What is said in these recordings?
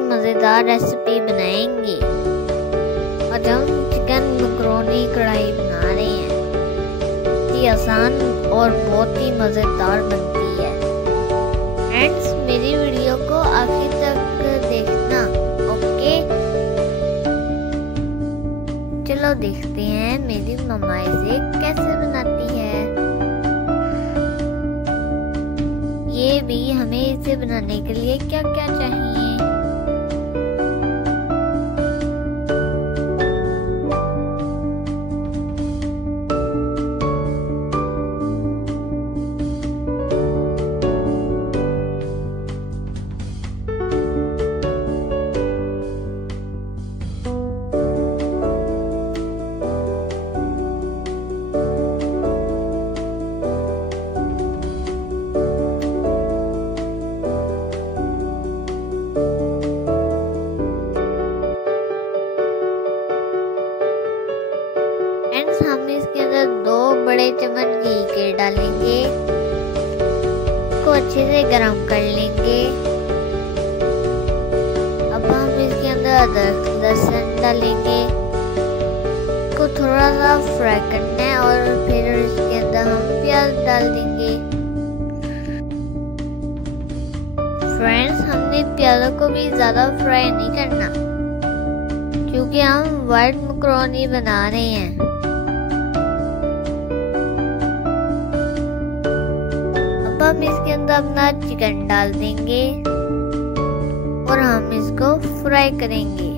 ही मज़ेदार रेसिपी बनाएंगे। आज हम चिकन मैकरोनी कढ़ाई बना रहे हैं। ये आसान और बहुत ही मज़ेदार बनती है। फ्रेंड्स, मेरी वीडियो को आखिर तक देखना, ओके? चलो देखते हैं मेरी मम्मा इसे कैसे बनाती है। ये भी हमें इसे बनाने के लिए क्या क्या चाहिए। हम इसके अंदर 2 बड़े चम्मच घी के डालेंगे। इसको अच्छे से गरम कर लेंगे। अब हम इसके अंदर अदरक लहसुन डालेंगे। इसको थोड़ा सा फ्राई करना है और फिर इसके अंदर हम प्याज डाल देंगे। फ्रेंड्स, हमने प्याजों को भी ज़्यादा फ्राई नहीं करना, क्योंकि हम व्हाइट मैकरोनी बना रहे हैं। हम इसके अंदर अपना चिकन डाल देंगे और हम इसको फ्राई करेंगे।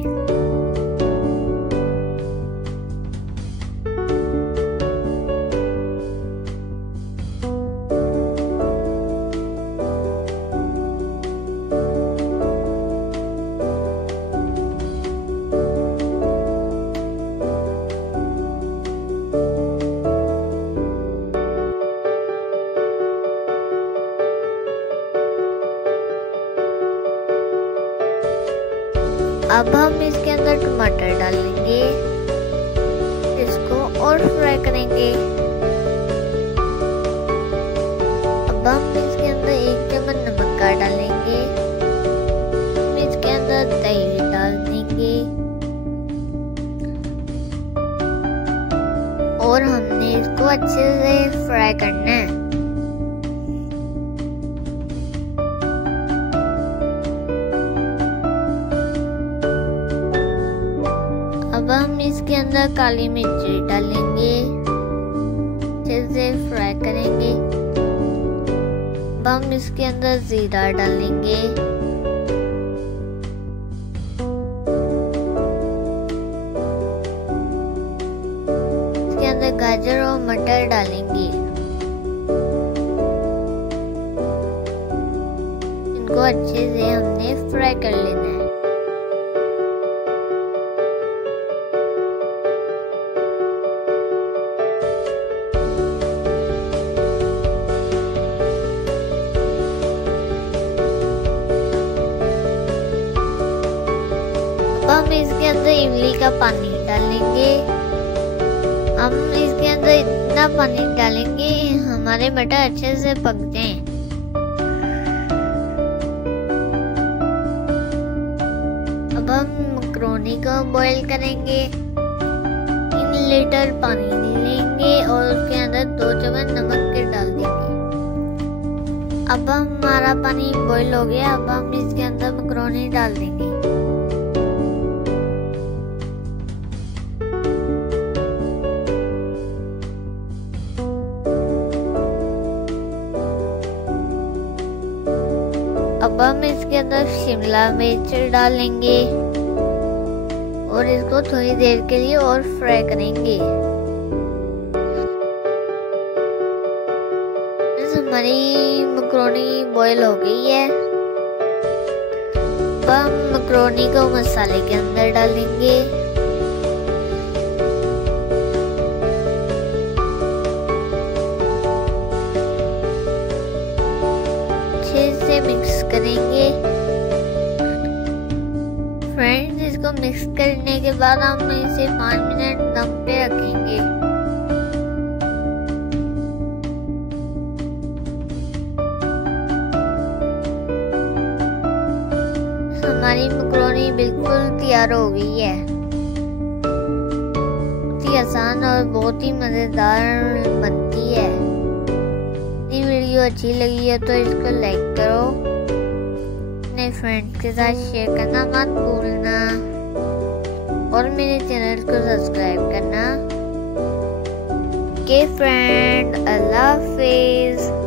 अब हम इसके अंदर टमाटर डालेंगे, इसको और फ्राई करेंगे। अब हम इसके अंदर 1 चम्मच नमक का डालेंगे। हम इसके अंदर दही डाल देंगे और हमने इसको अच्छे से फ्राई करना है। अब हम इसके अंदर काली मिर्ची डालेंगे, अच्छे से फ्राई करेंगे। अब हम इसके अंदर जीरा डालेंगे। इसके अंदर गाजर और मटर डालेंगे। इनको अच्छे से हमने फ्राई कर लेना है। हम इसके अंदर इमली का पानी डालेंगे। हम इसके अंदर इतना पानी डालेंगे हमारे मटर अच्छे से पक जाएं। अब हम मैकरोनी को बॉईल करेंगे। 3 लीटर पानी लेंगे और उसके अंदर 2 चम्मच नमक के डाल देंगे। अब हमारा पानी बॉईल हो गया। अब हम इसके अंदर मैकरोनी डाल देंगे। अब हम इसके अंदर शिमला मिर्च डालेंगे और इसको थोड़ी देर के लिए और फ्राई करेंगे। हमारी मैकरोनी बॉईल हो गई है। अब हम मैकरोनी को मसाले के अंदर डालेंगे। अच्छे से मिक्स करेंगे। फ्रेंड्स, इसको मिक्स करने के बाद हम इसे 5 मिनट दम पे रखेंगे। हमारी मैकरोनी बिल्कुल तैयार हो गई है। बहुत ही आसान और बहुत ही मज़ेदार बनती है। ये वीडियो अच्छी लगी है तो इसको लाइक करो, अपने फ्रेंड्स के साथ शेयर करना मत भूलना और मेरे चैनल को सब्सक्राइब करना। ओके फ्रेंड, अल्लाह हाफिज़।